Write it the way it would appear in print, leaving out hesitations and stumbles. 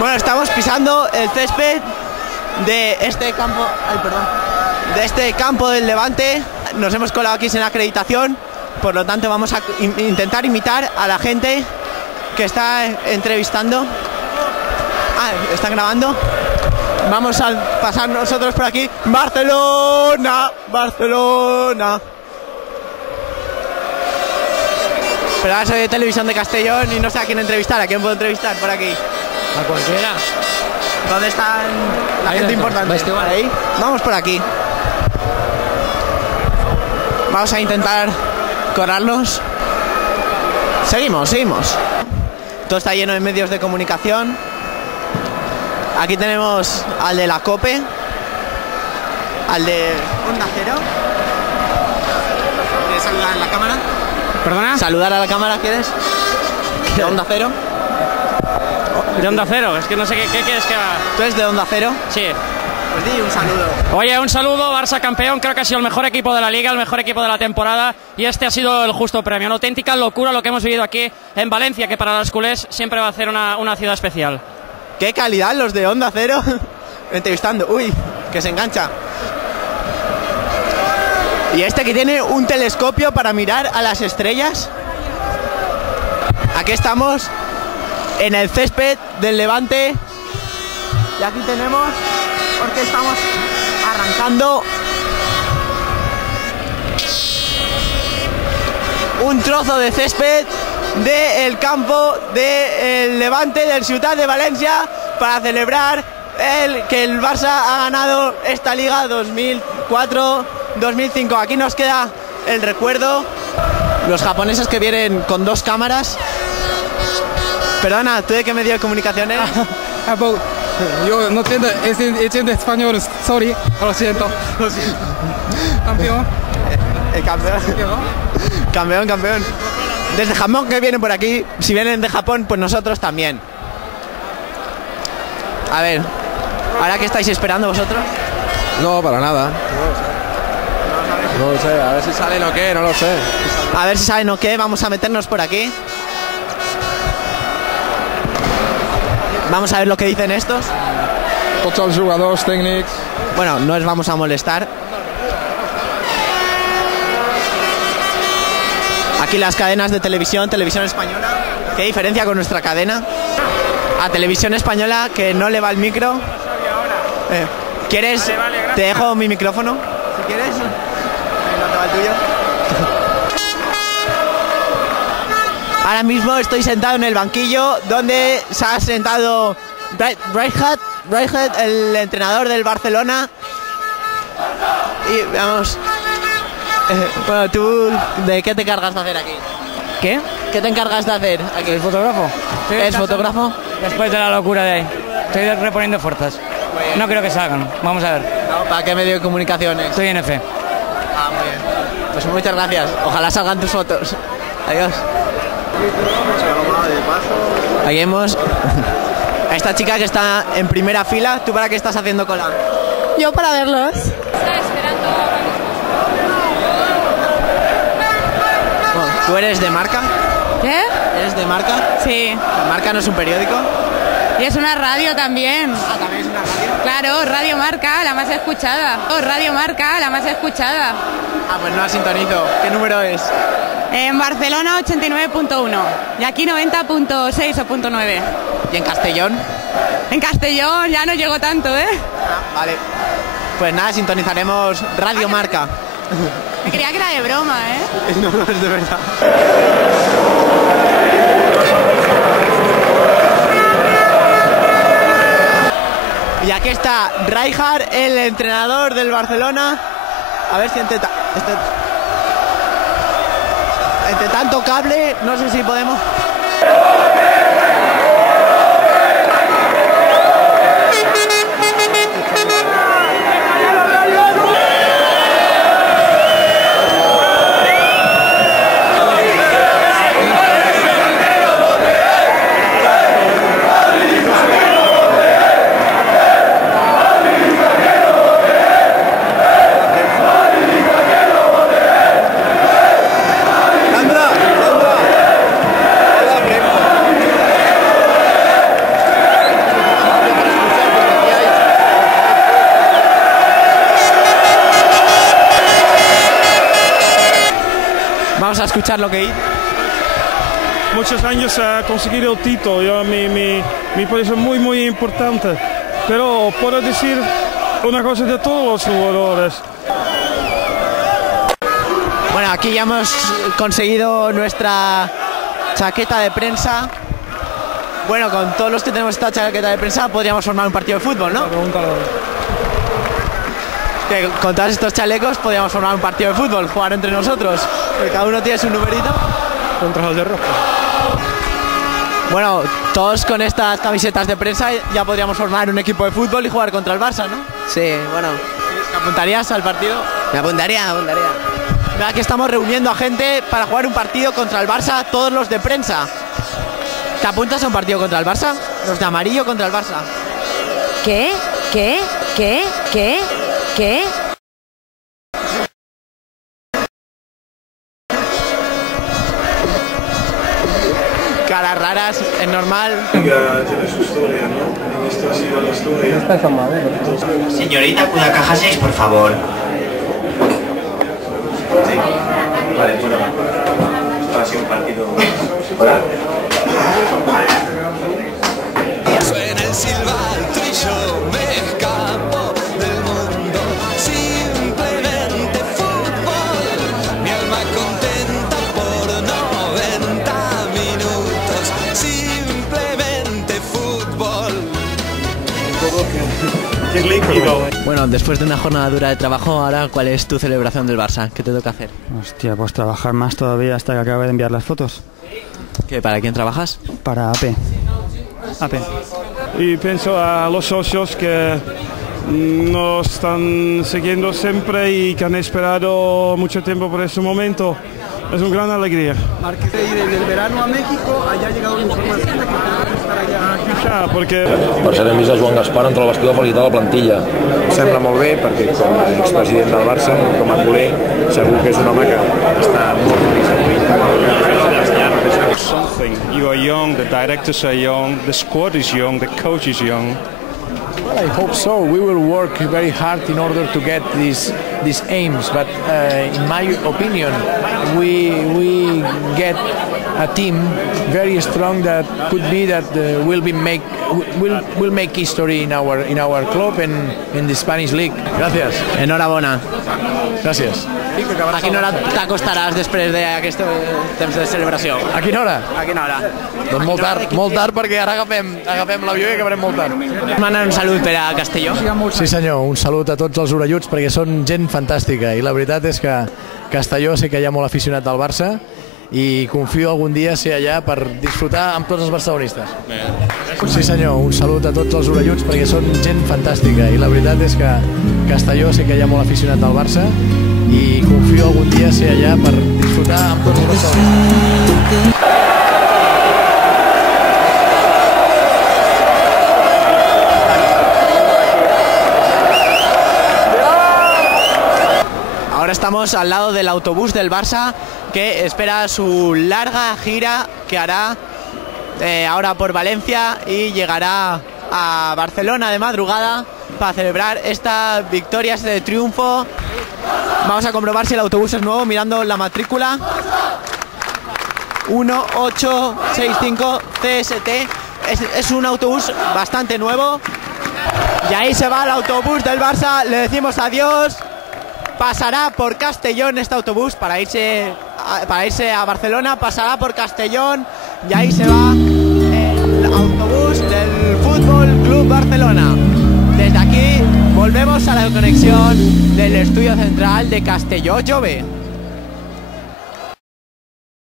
Bueno, estamos pisando el césped de este campo, de este campo del Levante. Nos hemos colado aquí sin acreditación, por lo tanto vamos a intentar imitar a la gente que está entrevistando. ¿Están grabando? Vamos a pasar nosotros por aquí. ¡Barcelona! ¡Barcelona! Pero ahora soy de Televisión de Castellón y no sé a quién entrevistar. ¿A quién puedo entrevistar por aquí? A cualquiera. ¿Dónde están la gente importante? ¿Ahí? Vamos por aquí. Vamos a intentar colarlos. Seguimos. Todo está lleno de medios de comunicación. Aquí tenemos al de la COPE, al de Onda Cero. ¿Quieres saludar a la cámara? ¿Perdona? ¿Saludar a la cámara quieres? ¿De Onda Cero? ¿De Onda Cero? Es que no sé qué quieres que haga. ¿Tú eres de Onda Cero? Sí. Pues di un saludo. Oye, un saludo, Barça campeón. Creo que ha sido el mejor equipo de la Liga, el mejor equipo de la temporada. Y este ha sido el justo premio. Una auténtica locura lo que hemos vivido aquí en Valencia, que para los culés siempre va a ser una ciudad especial. ¡Qué calidad los de Onda Cero! Entrevistando. ¡Uy! Que se engancha. Y este que tiene un telescopio para mirar a las estrellas. Aquí estamos en el césped del Levante. Y aquí tenemos, porque estamos arrancando un trozo de césped del campo del Levante, del Ciutat de Valencia, para celebrar que el Barça ha ganado esta Liga 2004-2005. Aquí nos queda el recuerdo. Los japoneses que vienen con dos cámaras. Perdona, ¿tú de qué medio de comunicación eres? Yo no entiendo español, sorry, lo siento. Campeón. Campeón. Desde Japón que vienen por aquí, si vienen de Japón, pues nosotros también. A ver, ¿ahora qué estáis esperando vosotros? No, para nada. No lo sé, a ver si salen o qué, no lo sé. A ver si saben o qué, vamos a meternos por aquí. Vamos a ver lo que dicen estos. Tots els jugadors tècnics. Bueno, no les vamos a molestar. Aquí las cadenas de televisión española. ¿Qué diferencia con nuestra cadena? A Televisión Española, que no le va el micro. ¿Quieres? Vale, Te dejo mi micrófono, si quieres. No te va el tuyo. Ahora mismo estoy sentado en el banquillo donde se ha sentado Rijkaard, el entrenador del Barcelona. Y vamos. Bueno, ¿tú de qué te encargas de hacer aquí? ¿Qué? ¿Qué te encargas de hacer aquí? ¿El fotógrafo? ¿Es fotógrafo? Después de la locura de ahí. Estoy reponiendo fuerzas. No creo que salgan. Vamos a ver. No, ¿para qué medio de comunicación es? Estoy en F. Muy bien. Pues muchas gracias. Ojalá salgan tus fotos. Adiós. Aquí vemos a esta chica que está en primera fila. ¿Tú para qué estás haciendo cola? Yo para verlos. Bueno, ¿tú eres de Marca? ¿Qué? ¿Eres de Marca? Sí. ¿Marca no es un periódico? Y es una radio también. Ah, ¿también es una radio? Claro, Radio Marca, la más escuchada. Radio Marca, la más escuchada. Ah, pues no la sintonizo. ¿Qué número es? En Barcelona 89.1 y aquí 90.6 o .9. ¿Y en Castellón? En Castellón ya no llego tanto, ¿eh? Ah, vale. Pues nada, sintonizaremos Radio Marca. Me creía que era de broma, ¿eh? No, es de verdad. Y aquí está Rijkaard, el entrenador del Barcelona. A ver si entre tanto cable, no sé si podemos. Vamos a escuchar lo que dice. Muchos años a conseguir el título, me parece muy importante. Pero puedo decir una cosa de todos los jugadores. Bueno, aquí ya hemos conseguido nuestra chaqueta de prensa. Bueno, con todos los que tenemos esta chaqueta de prensa podríamos formar un partido de fútbol, ¿no? Que con todos estos chalecos podríamos formar un partido de fútbol, jugar entre nosotros. Que cada uno tiene su numerito. Contra los de rojo. Bueno, todos con estas camisetas de prensa ya podríamos formar un equipo de fútbol y jugar contra el Barça, ¿no? Sí, bueno. ¿Te apuntarías al partido? Me apuntaría. Mira que estamos reuniendo a gente para jugar un partido contra el Barça, todos los de prensa. ¿Te apuntas a un partido contra el Barça? Los de amarillo contra el Barça. ¿Qué? Caras raras, es normal. Tiene su historia, ¿no? Esto ha sido la historia. Señorita, ¿puede caja 6, por favor? Sí. Vale, bueno. Esto ha sido un partido. Suena el silbato y yo me escapo del mundo. Simplemente fútbol. Mi alma contenta por 90 minutos. Simplemente fútbol. Bueno, después de una jornada dura de trabajo, ahora, ¿cuál es tu celebración del Barça? ¿Qué te toca hacer? Hostia, pues trabajar más todavía hasta que acabe de enviar las fotos. ¿Qué, para quién trabajas? Para AP. Y pienso a los socios que nos están siguiendo siempre y que han esperado mucho tiempo por este momento. Es una gran alegría. Marqués de ir en el verano a México, allá ha llegado la información de que tenemos que estar allá. Perquè... Per ser amics de Joan Gaspar, entre el vestidor felicitar la plantilla. Em sembla molt bé perquè com a expresident del Barça, com a culer, segur que és un home que està molt feliç avui. Something. You are young, the directors are young, the squad is young, the coach is young. Well, I hope so. We will work very hard in order to get these aims, but in my opinion, we get a team very strong that could be that will make history in our club and in the Spanish league. Gracias. Enhorabona. Gràcies. A quina hora t'acostaràs després d'aquest temps de celebració? A quina hora? A quina hora? Doncs molt tard perquè ara agafem l'avió i acabarem molt tard. Mana un salut per a Castelló. Sí senyor, un salut a tots els orelluts perquè són gent fantàstica i la veritat és que Castelló sé que hi ha molt aficionat del Barça i confio algun dia ser allà per disfrutar amb tots els barcelonistes. Sí senyor, un salut a tots els orelluts perquè són gent fantàstica i la veritat és que Castelló sé que hi ha molt aficionat del Barça i confio algun dia ser allà per disfrutar amb tots els barcelonistes. Ahora estamos al lado del autobús del Barça que espera su larga gira que hará ahora por Valencia y llegará a Barcelona de madrugada para celebrar esta victoria, este triunfo. Vamos a comprobar si el autobús es nuevo mirando la matrícula. 1865 CST. Es un autobús bastante nuevo. Y ahí se va el autobús del Barça. Le decimos adiós. Pasará por Castellón este autobús para irse a Barcelona. Pasará por Castellón y ahí se va el autobús del Fútbol Club Barcelona. Desde aquí volvemos a la conexión del estudio central de Castelló Jove.